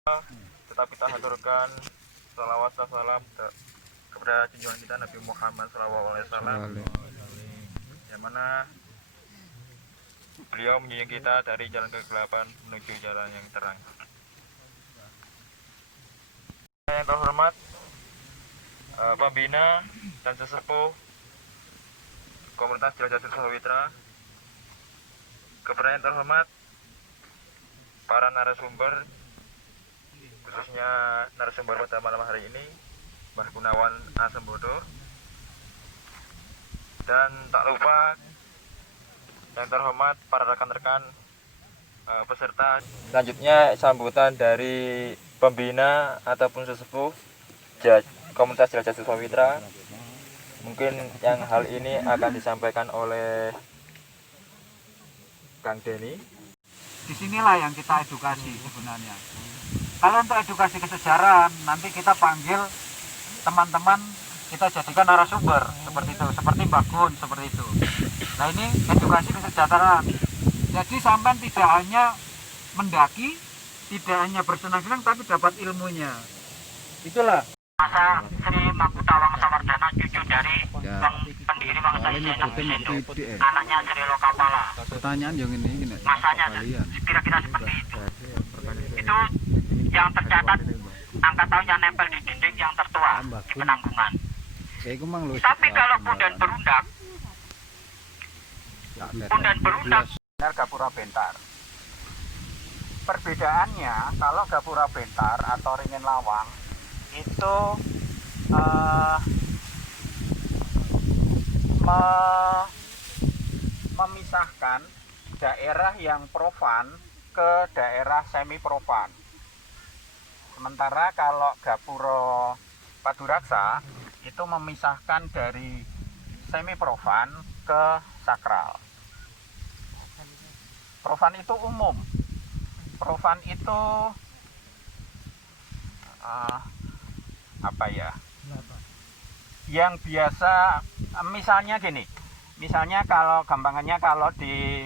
Tetap kita haturkan salawat dan salam kepada junjungan kita Nabi Muhammad SAW, yang mana beliau menjunjung kita dari jalan kegelapan menuju jalan yang terang. Yang terhormat pembina dan sesepuh komunitas Jelajah Sawitra, kepada yang terhormat para narasumber, khususnya narasumber pada malam hari ini, Mbah Gunawan Asembodo, dan tak lupa yang terhormat para rekan-rekan peserta. Selanjutnya sambutan dari pembina ataupun sesepuh komunitas Jelajah Sawitra. Mungkin yang hal ini akan disampaikan oleh Kang Denny. Disinilah yang kita edukasi sebenarnya. Kalau untuk edukasi kesejarahan, nanti kita panggil teman-teman, kita jadikan narasumber seperti itu, seperti Mbak Gun, seperti itu. Nah, ini edukasi kesejahteraan. Jadi sampai tidak hanya mendaki, tidak hanya bersenang-senang, tapi dapat ilmunya. Itulah. Masa Sri Makutawang Sawardana, cucu dari pendiri bangsa Indonesia, anaknya Sri Lokapala. Pertanyaan yang ini Masanya kira-kira seperti itu. Itu yang tercatat angka tahun yang nempel di dinding yang tertua di Penanggungan. Tapi kalau Pundan Berundak, benar Gapura Bentar. Perbedaannya, kalau Gapura Bentar atau Ringin Lawang itu memisahkan daerah yang profan ke daerah semi profan. Sementara kalau Gapura Paduraksa itu memisahkan dari semi profan ke sakral. Profan itu umum. Profan itu yang biasa, misalnya gini. Misalnya kalau gampangannya kalau di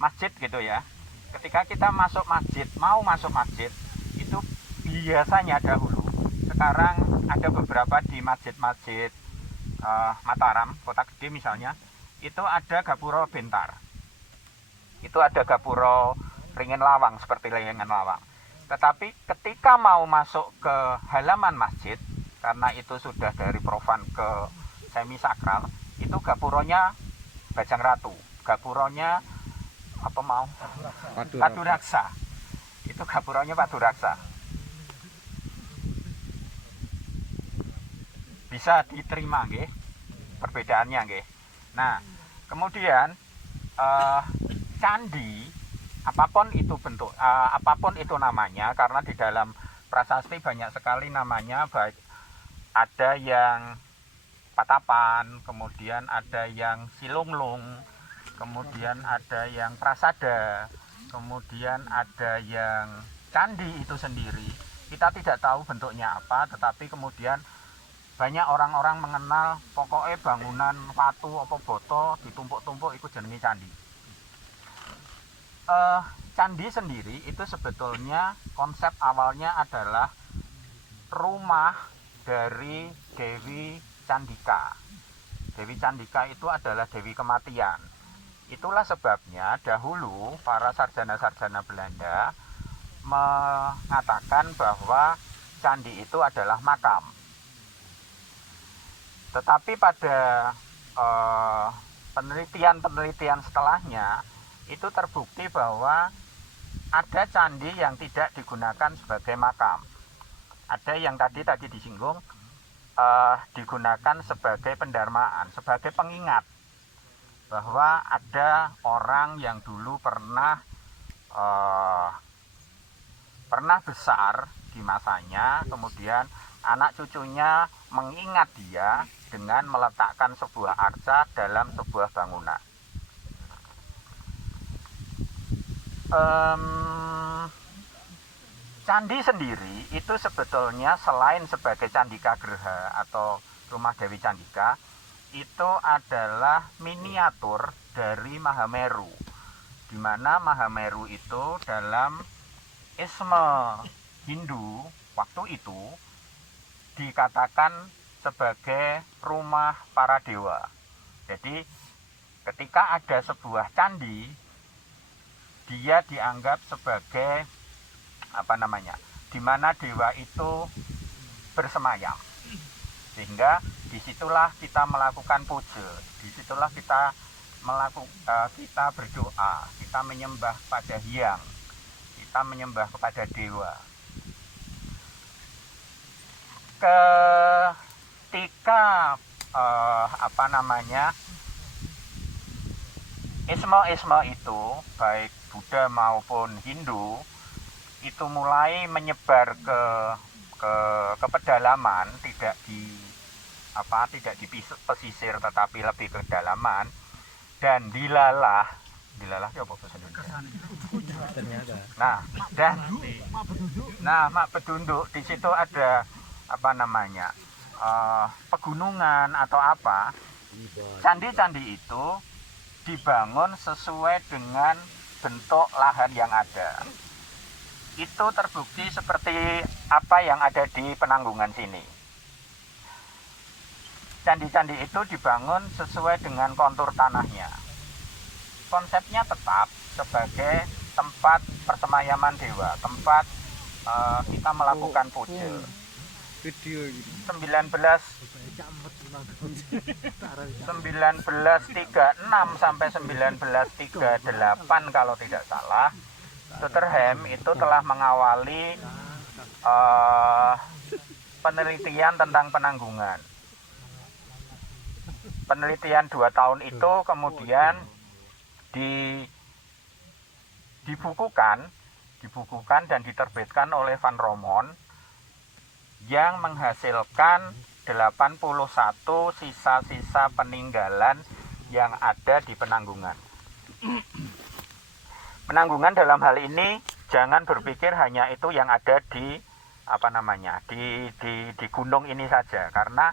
masjid gitu ya. Ketika kita masuk masjid, mau masuk masjid, itu biasanya dahulu, sekarang ada beberapa di masjid-masjid Mataram, Kota Gede misalnya, itu ada Gapura Bentar. Itu ada Gapura Ringin Lawang, seperti Ringin Lawang. Tetapi ketika mau masuk ke halaman masjid, karena itu sudah dari profan ke semi sakral, itu gapuronya Bajang Ratu, gapuronya Paduraksa. Itu gapuronya Paduraksa. Bisa diterima nggih perbedaannya nggih. Nah, kemudian candi apapun itu bentuk, apapun itu namanya, karena di dalam prasasti banyak sekali namanya, baik ada yang Patapan, kemudian ada yang Silunglung, kemudian ada yang Prasada, kemudian ada yang candi itu sendiri. Kita tidak tahu bentuknya apa, tetapi kemudian banyak orang-orang mengenal pokoknya bangunan watu apa boto ditumpuk-tumpuk itu jenenge candi. Candi sendiri itu sebetulnya konsep awalnya adalah rumah dari Dewi Candika. Dewi Candika itu adalah Dewi Kematian. Itulah sebabnya dahulu para sarjana-sarjana Belanda mengatakan bahwa candi itu adalah makam. Tetapi pada penelitian-penelitian setelahnya itu terbukti bahwa ada candi yang tidak digunakan sebagai makam. Ada yang tadi disinggung digunakan sebagai pendarmaan, sebagai pengingat bahwa ada orang yang dulu pernah besar di masanya, kemudian anak cucunya mengingat dia dengan meletakkan sebuah arca dalam sebuah bangunan. Candi sendiri itu sebetulnya selain sebagai Candika Graha atau rumah Dewi Candika, itu adalah miniatur dari Mahameru, di mana Mahameru itu dalam isme Hindu waktu itu dikatakan sebagai rumah para dewa. Jadi ketika ada sebuah candi, dia dianggap sebagai di mana dewa itu bersemayam. Sehingga disitulah kita melakukan puja, disitulah kita kita berdoa, kita menyembah pada hyang, kita menyembah kepada dewa. Ketika isme-isme itu baik Buddha maupun Hindu itu mulai menyebar ke pedalaman, tidak di pesisir tetapi lebih ke pedalaman, dan dilalah apa bahasa Indonesia? Mak Bedunduk di situ ada pegunungan atau apa. Candi-candi itu dibangun sesuai dengan bentuk lahan yang ada. Itu terbukti seperti apa yang ada di Penanggungan sini. Candi-candi itu dibangun sesuai dengan kontur tanahnya. Konsepnya tetap sebagai tempat persemayaman dewa, tempat kita melakukan puja. 1936 sampai 1938 kalau tidak salah, Sutherham itu telah mengawali penelitian tentang Penanggungan. Penelitian 2 tahun itu kemudian dibukukan dan diterbitkan oleh Van Romon yang menghasilkan 81 sisa-sisa peninggalan yang ada di Penanggungan. Penanggungan dalam hal ini jangan berpikir hanya itu yang ada di di gunung ini saja, karena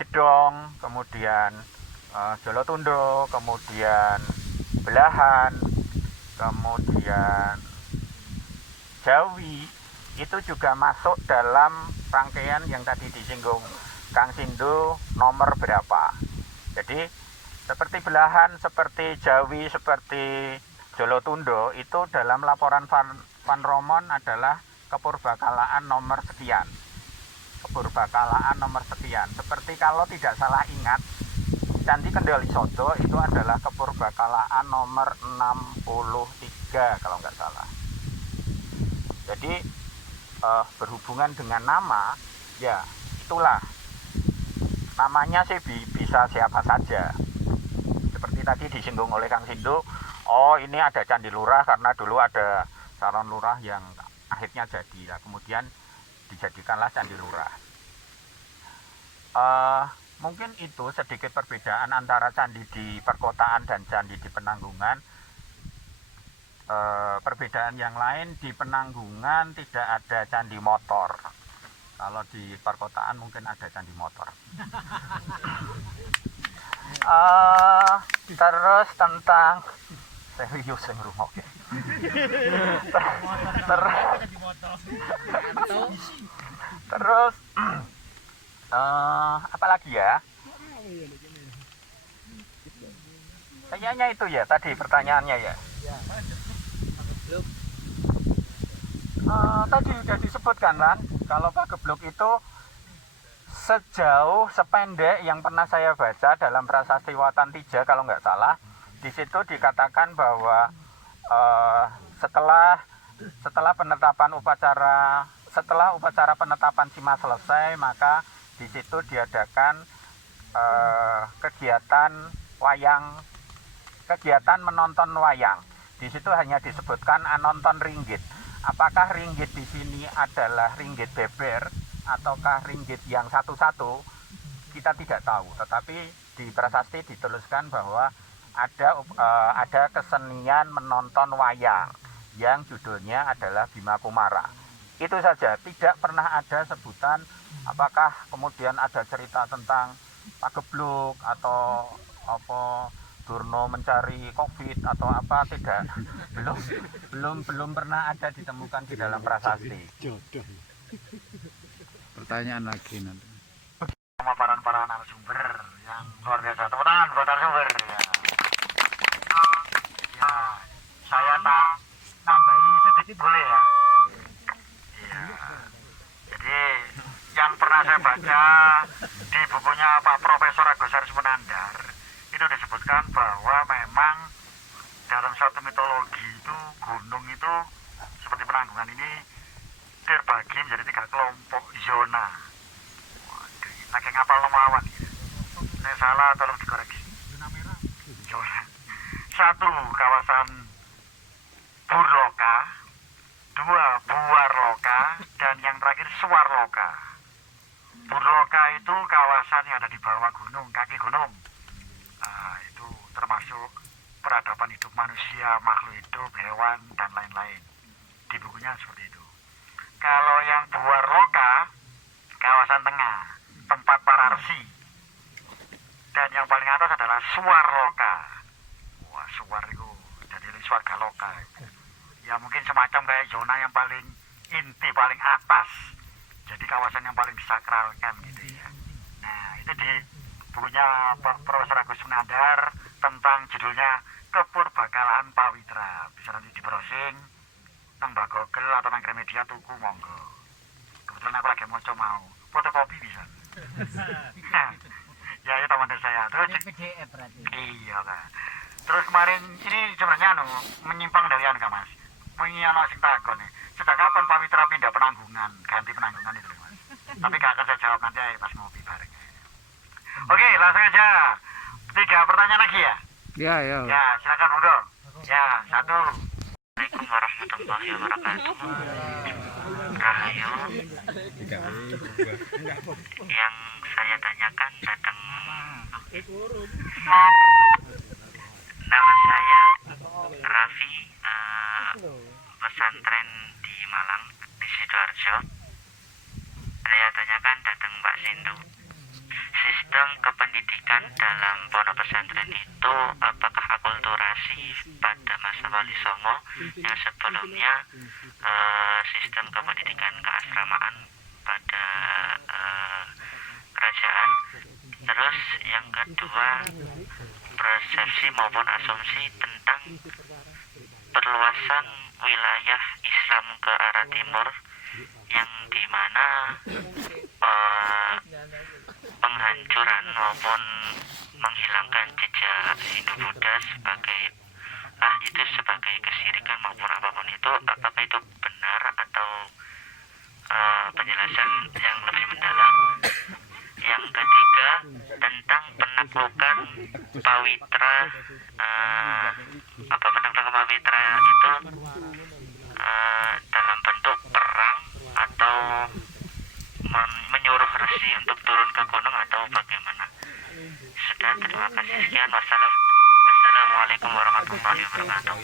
Jedong, kemudian Jolotundo, kemudian Belahan, kemudian Jawi itu juga masuk dalam rangkaian yang tadi disinggung Kang Sindo nomor berapa. Jadi seperti Belahan, seperti Jawi, seperti Jolotundo itu dalam laporan Van Romon adalah kepurbakalaan nomor sekian. Kepurbakalaan nomor sekian. Seperti kalau tidak salah ingat, Candi Kendali Sodo itu adalah kepurbakalaan nomor 63 kalau nggak salah. Jadi berhubungan dengan nama, ya itulah. Namanya sih bisa siapa saja. Seperti tadi disinggung oleh Kang Sindo, oh ini ada Candi Lurah karena dulu ada calon lurah yang akhirnya jadi. Nah, kemudian dijadikanlah Candi Lurah. Mungkin itu sedikit perbedaan antara candi di perkotaan dan candi di Penanggungan. Perbedaan yang lain, di Penanggungan tidak ada candi motor. Kalau di perkotaan mungkin ada candi motor. Terus tentang serius yang rumah. Terus apa lagi ya? Kayaknya itu ya tadi pertanyaannya ya. Tadi sudah disebutkan kan, kalau Pagebluk itu sependek yang pernah saya baca dalam Prasasti Watan Tija kalau nggak salah, di situ dikatakan bahwa setelah upacara penetapan Sima selesai, maka di situ diadakan kegiatan menonton wayang. Di situ hanya disebutkan nonton ringgit. Apakah ringgit di sini adalah ringgit beber ataukah ringgit yang satu-satu? Kita tidak tahu. Tetapi di prasasti dituliskan bahwa ada kesenian menonton wayang yang judulnya adalah Bima Kumara. Itu saja. Tidak pernah ada sebutan apakah kemudian ada cerita tentang Pagebluk atau apa Durno mencari COVID atau apa, tidak. Belum pernah ada ditemukan di dalam prasasti. Pertanyaan lagi nanti. Sama para narasumber yang luar biasa. Tepuk tangan buat narasumber ya. Ya, saya tak nambahi sedikit boleh ya. Iya. Jadi yang pernah saya baca di bukunya Pak Profesor Agus Haris Munandar itu disebutkan bahwa memang dalam suatu mitologi itu gunung itu seperti Penanggungan ini terbagi menjadi 3 kelompok zona. Waduh, lagi ngapal nomawan ya. Saya salah, tolong dikoreksi. Zona merah. Zona. 1 kawasan Burloka, 2 Buarloka, dan yang terakhir Suarloka. Burloka itu kawasan yang ada di bawah gunung, kaki gunung. Nah, itu termasuk peradaban hidup manusia, makhluk hidup, hewan, dan lain-lain. Di bukunya seperti itu. Kalau yang Buarloka, kawasan tengah, tempat para resi. Dan yang paling atas adalah Suarloka. Wah, Suar itu jadi Swarga Loka. Ya mungkin semacam kayak zona yang paling inti, paling atas. Jadi kawasan yang paling disakralkan gitu ya. Nah, itu di bukunya Pak Profesor Agus Munandar tentang judulnya Kepurbakalaan Pawitra. Bisa nanti di browsing nang Mbak Google atau nang Gramedia tuku monggo. Kebetulan aku lagi mau fotokopi bisa. Ya itu teman saya. Terus PDF berarti. iya kan. Terus kemarin ini sebenarnya menyimpang dari anu Mas. Wingi ana sing takon nih. Sejak kapan Pawitra pindah Penanggungan, ganti Penanggungan itu Mas? Tapi gak akan saya jawab nanti pas ngopi bareng. Oke, langsung aja. 3 pertanyaan lagi ya? Ya, ya. Ya, silakan monggo. Ya, 1. Assalamualaikum warahmatullahi wabarakatuh. Rahayu. Yang saya tanyakan datang. Nama saya Raffi, pesantren di Malang, di Sidoarjo. Saya tanyakan datang Mbak Sindu. Sistem kependidikan dalam pondok pesantren itu apakah akulturasi pada masa Wali Songo yang sebelumnya sistem kependidikan keasramaan pada kerajaan? Terus yang kedua, persepsi maupun asumsi tentang perluasan wilayah Islam ke arah timur yang dimana penghancuran maupun menghilangkan jejak Hindu-Buddha sebagai itu sebagai kesyirikan maupun apapun itu, apakah itu benar atau penjelasan yang lebih mendalam? Yang ketiga, tentang penaklukan Pawitra, penaklukan Pawitra itu dalam bentuk perang atau menyuruh resi untuk turun ke gunung atau bagaimana? Sudah, terima kasih. Sekian, wassalamualaikum warahmatullahi wabarakatuh.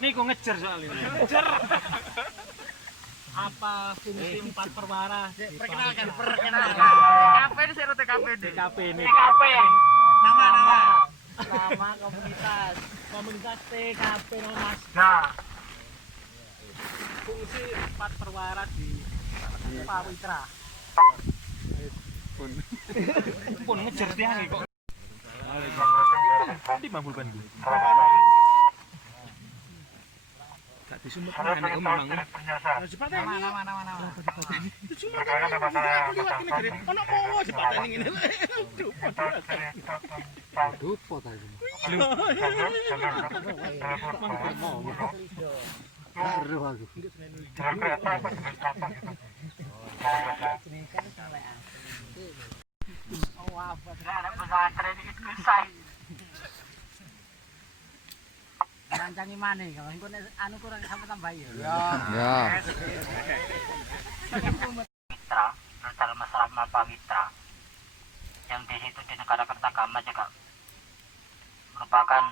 Niku ngejer soalnya. Ngejer. Apa fungsi 4 perwara? Perkenalkan. TKP ini saya TKP ini. TKP ya. Nama komunitas. Komunitas TKP Mas. Nah, Fungsi 4 perwara di Pawitra. Pun ngejer tiang kok. Di mambulkan gue. Gak disumpet anak memang. Mana. Itu cuma aku liwat ini gede. Ono kowo jembatan ini. Dupo tadi. Baru aku. Oh, apa? ada pesantren ini selesai. Rancangi mana kalau engko anu kurang sampai tambah ya. Ya. Pawitra, dalam asrama Pawitra yang di situ di negara Kertagama juga merupakan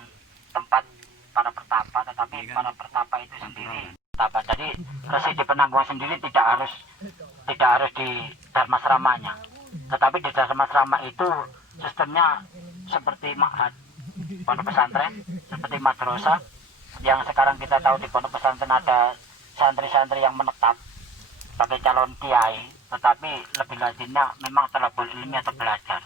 tempat para pertapa, tetapi para pertapa itu sendiri pertapa. Jadi resi di Penanggungan sendiri tidak harus di dharmasramanya, tetapi di dharmasrama itu sistemnya seperti ma'had pondok pesantren, seperti madrasah yang sekarang kita tahu di pondok pesantren ada santri-santri yang menetap sebagai calon kiai, tetapi lebih lanjutnya memang talabul ilmi atau belajar.